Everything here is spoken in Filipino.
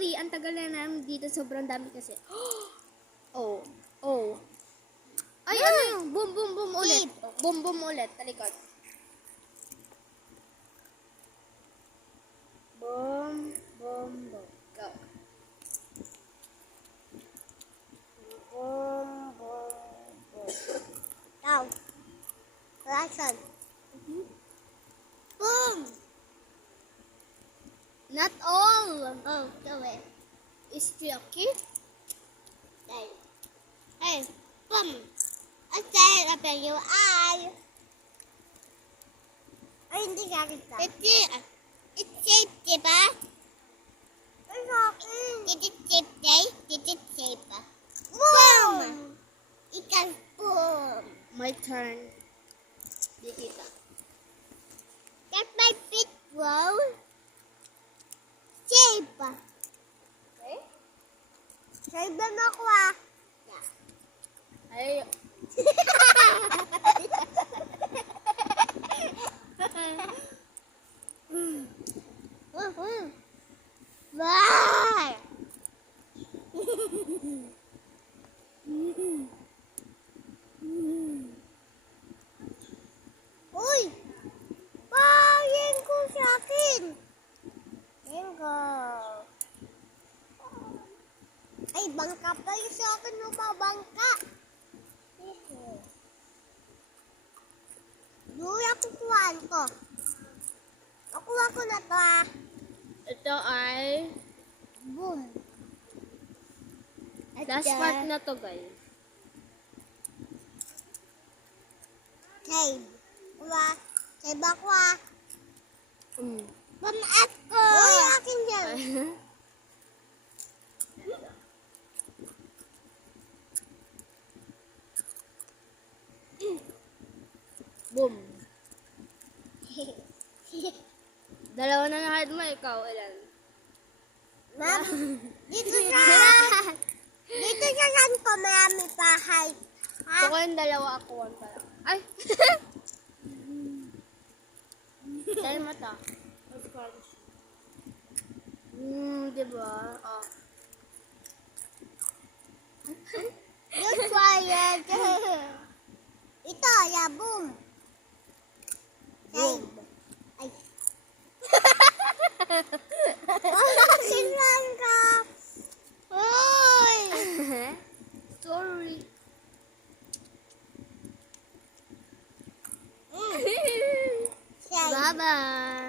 3. Ang tagal na namin dito. Sobrang dami kasi. Oh. Oh. Ay, ano yung? Boom, boom, boom ulit. Boom, boom ulit. Talikod. Boom, boom, boom. Go. Boom, boom, boom. Now, lesson. Boom! Not all. Oh, go away. Is tricky. Hey, boom! Okay, open your eye. Ay, hindi ka kita. It's shape, diba? Ay, akin. Did it shape, day? Did it shape? Boom! Ikaw, boom! My turn. Di kita. Get my feet, bro. Shape. Okay? Shape na ako, ah. Ay. Bye! Uy! Bayan ko sa akin! Ayan ko. Ay, bangka pa yung sa akin mo ba? Bangka! Luya, kukuhaan ko. Nakuha ko na to, ah. Ito ay Boom. last part na to, guys. Save. Kuha. Save ako, ah. Mm. Pamaat ko! Uy, akin yan. Boom. Dalawa na na-hard mo, ikaw, ilan? Ma'am, dito sa kan ko marami bahay. Ha? Ako yung dalawa, ako one pa lang. Ay! Dahil mata. Diba? Oh. You try it. Ito, ya, boom. Boom. Ay. Sinlan ka. Uy! Sorry. Save. Bye-bye.